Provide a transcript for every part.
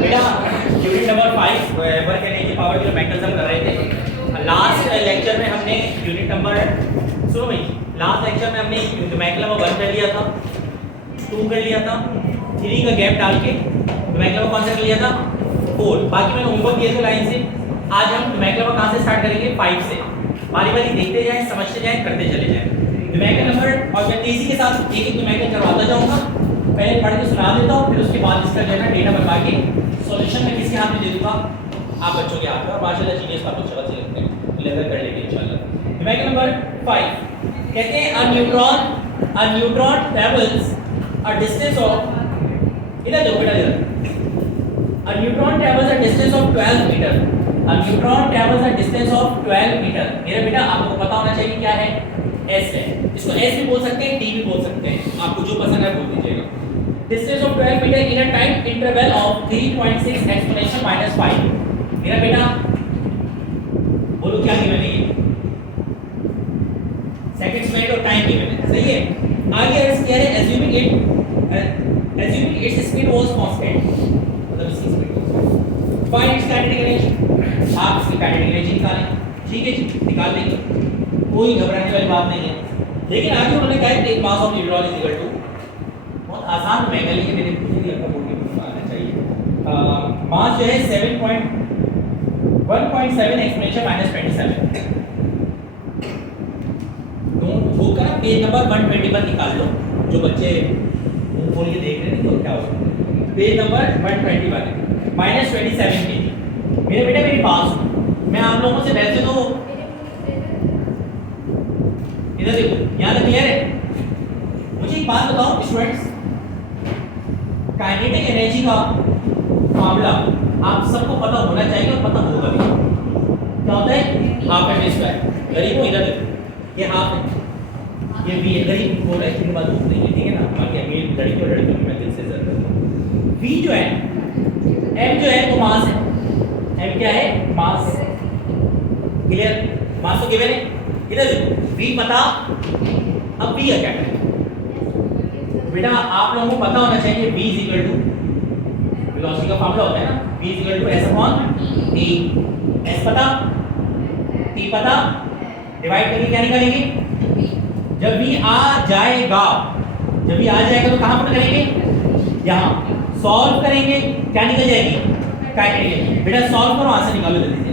बेटा unit number 5 work energy power के mechanism कर रहे थे। लास्ट लेक्चर में हमने यूनिट नंबर सुनो भाई, लास्ट लेक्चर में हमने न्यूमेरिकल नंबर 1 कर लिया था, 2 कर लिया था, 3 का गैप डाल के न्यूमेरिकल नंबर कौन सा कर लिया था 4। बाकी मैंने होमवर्क दिए थे लाइन से। आज हम न्यूमेरिकल नंबर कहां से स्टार्ट करेंगे 5 से। बारी बारी देखते जाएं, समझते जाएं, करते चले जाएं न्यूमेरिकल नंबर। और मैं तेजी के साथ एक एक न्यूमेरिकल करवाता जाऊंगा, पहले पढ़ के सुना देता हूं, फिर उसके बाद इसका जो है ना डेटा बनवा के सॉल्यूशन में किसके हाथ में दे दूंगा, आप बच्चों के हाथ में। और माशाल्लाह जीनियस का बच्चा से लगते हैं, लेवल कर लेंगे इंशाल्लाह। न्यूमेरिकल नंबर 5 कहते हैं a neutron travels a distance of, इधर देखो बेटा इधर, a neutron travels a distance of 12 metre. A neutron travels a distance of 12 metre. मेरा बेटा आपको पता होना चाहिए क्या है, एस है। इसको एस भी बोल सकते हैं, टी भी बोल सकते हैं, आपको जो पसंद है बोल दीजिएगा। Distance of 12 metre in a time interval of 3.6 exponential -5। मेरा बेटा बोलो क्या गिवन है ये, सेकंड्स मिनट और टाइम गिवन है, सही है। आगे क्या है, assuming its speed was constant, मतलब इसकी speed find its kinetic energy. आप इसकी काइनेटिक एनर्जी निकालें, ठीक है जी, निकाल लेंगे, कोई घबराने वाली बात नहीं है। लेकिन आगे उन्होंने कहा है mass of neutron is equal to, बहुत आसान मैंने लिए, मेरे खुद ही आपका बोल के आना चाहिए। मास जो है 1.7 एक्सपोनेंशियल -27। वो करा पेज नंबर 121 निकाल लो, जो बच्चे मुंह खोल के देख रहे हैं तो क्या होगा, पेज नंबर 121 -27 के। मेरे बेटे मेरी बात सुनो, मैं आप लोगों से वैसे तो इधर देखो, यहाँ तक क्लियर है। मुझे एक बात बताओ स्टूडेंट्स, काइनेटिक एनर्जी का मामला आप सबको पता होना चाहिए और पता होगा भी। क्या होता है, हाफ एम स्क्वायर। गरीब को इधर देखो, ये हाफ है, ये v है। गरीब बोल रहा है इसके बाद नहीं है, ठीक है ना। बाकी अमीर लड़की और लड़की मैं दिल से जरूर v जो है, m जो है वो मास है। m क्या है, मास। क्लियर, मास तो गिवन है। इधर देखो v पता, अब v क्या है बेटा, आप लोगों को पता होना चाहिए v is equal to, velocity का फार्मूला होता है ना, v is equal to s upon t। s पता, t पता, डिवाइड करके क्या निकालेंगे, जब v आ जाएगा, जब v आ जाएगा तो कहां पर करेंगे, यहां सॉल्व करेंगे, क्या निकल जाएगी, काइनेटिक एनर्जी। बेटा सॉल्व करो, आंसर निकालो जल्दी से,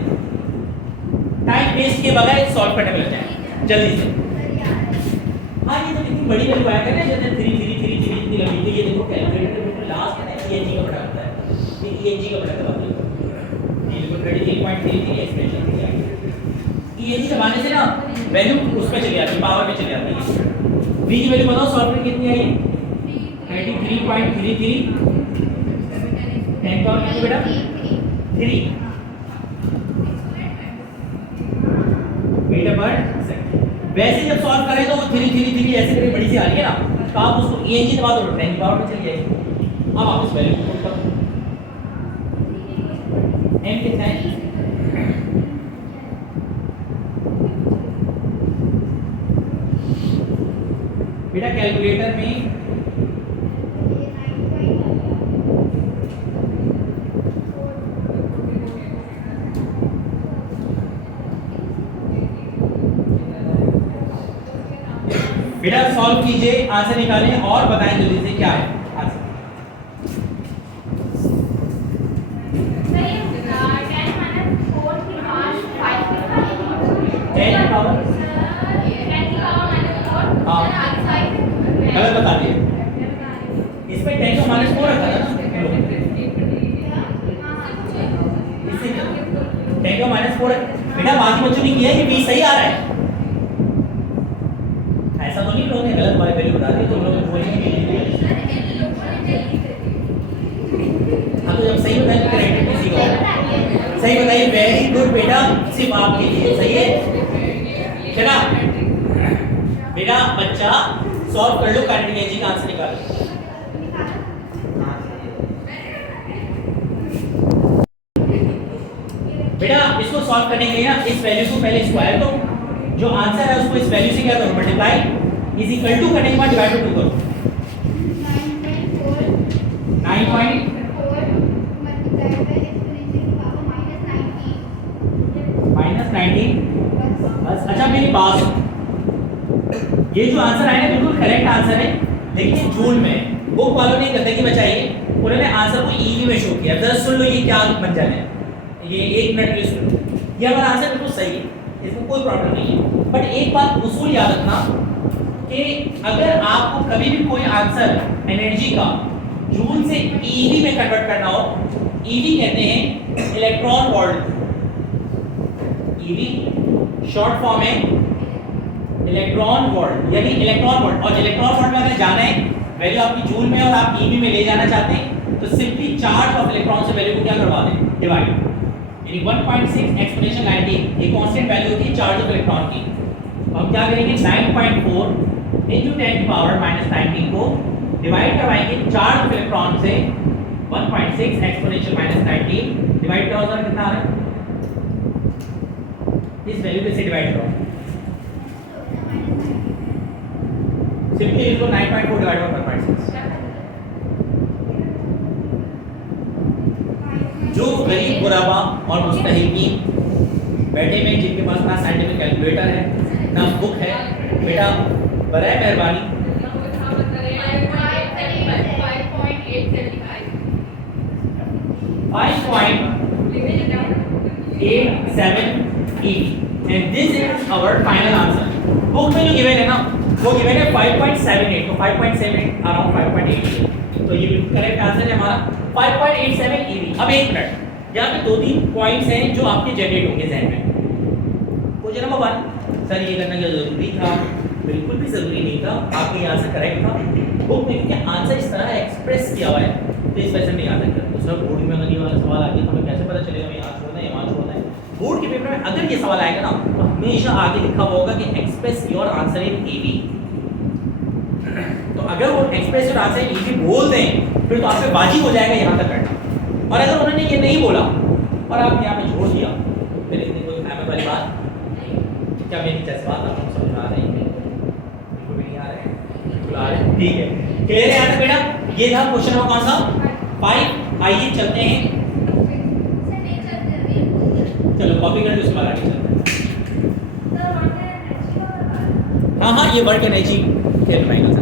टाइम वेस्ट के बगैर सॉल्व करने में लग जाए जल्दी से। हाँ ये तो कितनी बड़ी वैल्यू आया करना, जैसे 3 3 3 3 इतनी लंबी, तो ये देखो कैलकुलेटर में लास्ट में ENG का बड़ा होता है, ये ENG का बड़ा दबा दिया, ये देखो 33.33 एक्सप्रेशन हो जाएगी। ENG दबाने से ना वैल्यू उसमें चली जाती है, पावर में चली जाती है। v की वैल्यू बताओ सॉल्व करके कितनी आई, 33.33 10 पावर कितनी बेटा 3 मीटर पर सेकंड। वैसे जब सॉल्व करें तो 3 3 3 ऐसे करके बड़ी सी आ रही है ना, तो आप उसको ENG दबा दो, 10 पावर में चली जाएगी। अब आप इस वैल्यू को पुट करो, m कितना है, बेटा कैलकुलेटर में बेटा सॉल्व कीजिए, आंसर निकालें और बताएं जल्दी से क्या है आंसर। गलत बता दिए, इसमें 10 का -4 रखा था ना, 10 का -4। बेटा बाकी बच्चों ने किया है कि 20 सही आ रहा है, ऐसा तो नहीं लोग ने गलत वाली वैल्यू बता दी, तो लोग बोलेंगे कि हाँ तो जब सही बताइए करेक्ट किसी को सही बताइए, वेरी गुड बेटा, सिर्फ आपके लिए सही है ना बेटा। बच्चा सॉल्व कर लो, काइनेटिक एनर्जी का आंसर निकालो। बेटा इसको सॉल्व करने के लिए ना इस वैल्यू को पहले स्क्वायर करो, जो आंसर है उसको इस वैल्यू से क्या करो, मल्टीप्लाई इज इक्वल टू करने के बाद डिवाइड बाय 2 करो। -19। बस अच्छा मेरी बात सुनो, ये जो आंसर आया ना बिल्कुल करेक्ट आंसर है, लेकिन ये जूल में बुक वालों ने गंदगी मचाई है, उन्होंने आंसर को ईवी में शो किया। जरा सुन लो ये क्या मंजर है, ये 1 मिनट के लिए सुन लो। ये हमारा आंसर बिल्कुल सही है, इसमें कोई प्रॉब्लम नहीं है, बट एक बात उसूल याद रखना कि अगर आपको कभी भी कोई आंसर एनर्जी का जूल से ईवी में कन्वर्ट करना हो, ईवी कहते हैं electron volt, EV short form है इलेक्ट्रॉन वोल्ट, यानी इलेक्ट्रॉन वोल्ट। और इलेक्ट्रॉन वोल्ट में अगर जाना है वैल्यू आपकी जूल में और आप ईवी में ले जाना चाहते हैं तो सिंपली चार्ज ऑफ इलेक्ट्रॉन से वैल्यू को क्या करवा दें, डिवाइड, यानी 1.6 एक्सपोनेंशियल 19 ये कांस्टेंट वैल्यू होती है चार्ज ऑफ इलेक्ट्रॉन की। हम क्या करेंगे 9.4 into 10 की पावर -19 को डिवाइड करवाएंगे चार्ज ऑफ इलेक्ट्रॉन से 1.6 एक्सपोनेंशियल -19 डिवाइड करो, सर कितना आ रहा है, इस वैल्यू से डिवाइड करो, सिंपली इसको 9.4 डिवाइड बाय 1.6। जो गरीब गुराबा और मुस्तहिकीन बैठे में जिनके पास ना साइंटिफिक कैलकुलेटर है ना बुक है, बेटा बराए मेहरबानी 5.87 EV and this is our final answer। Book में जो गिवन है ना वो गिवन है 5.78, तो 5.78 अराउंड 5.88, तो ये बिल्कुल करेक्ट आंसर है हमारा 5.87 EV। अब एक मिनट, यहाँ पे 2-3 पॉइंट्स हैं जो आपके जनरेट होंगे जहन में। क्वेश्चन नंबर 1, सर ये करना क्या जरूरी था, बिल्कुल भी जरूरी नहीं था, आपके यहाँ से करेक्ट था। बुक में क्योंकि आंसर इस तरह एक्सप्रेस किया हुआ है तो इस वजह से नहीं याद रखते। दूसरा बोर्ड में अगर ये वाला सवाल आ गया तो हमें कैसे पता चलेगा मैं यहाँ छोड़ना है यहाँ छोड़ना है। बोर्ड के पेपर में अगर ये सवाल आएगा ना तो हमेशा आगे लिखा हुआ होगा कि express your answer in EV. तो अगर वो express your answer in EV बोल दें फिर तो आप पे बाजी हो जाएगा यहाँ तक करना, और अगर उन्होंने ये नहीं बोला और आप यहाँ पे छोड़ दिया फिर इतनी कोई अहम वाली बात। क्या मेरी जज्बात आपको समझ में आ रही है, बिल्कुल भी नहीं आ रहे हैं, बिल्कुल आ रहे हैं, ठीक है, क्लियर है यहाँ तक बेटा। ये था क्वेश्चन नंबर कौन सा 5। आइए चलते हैं, चलो कॉपी कर लो उसके बाद आगे चलते हैं। हाँ हाँ ये वर्ड एनर्जी खेल पाएंगे सर।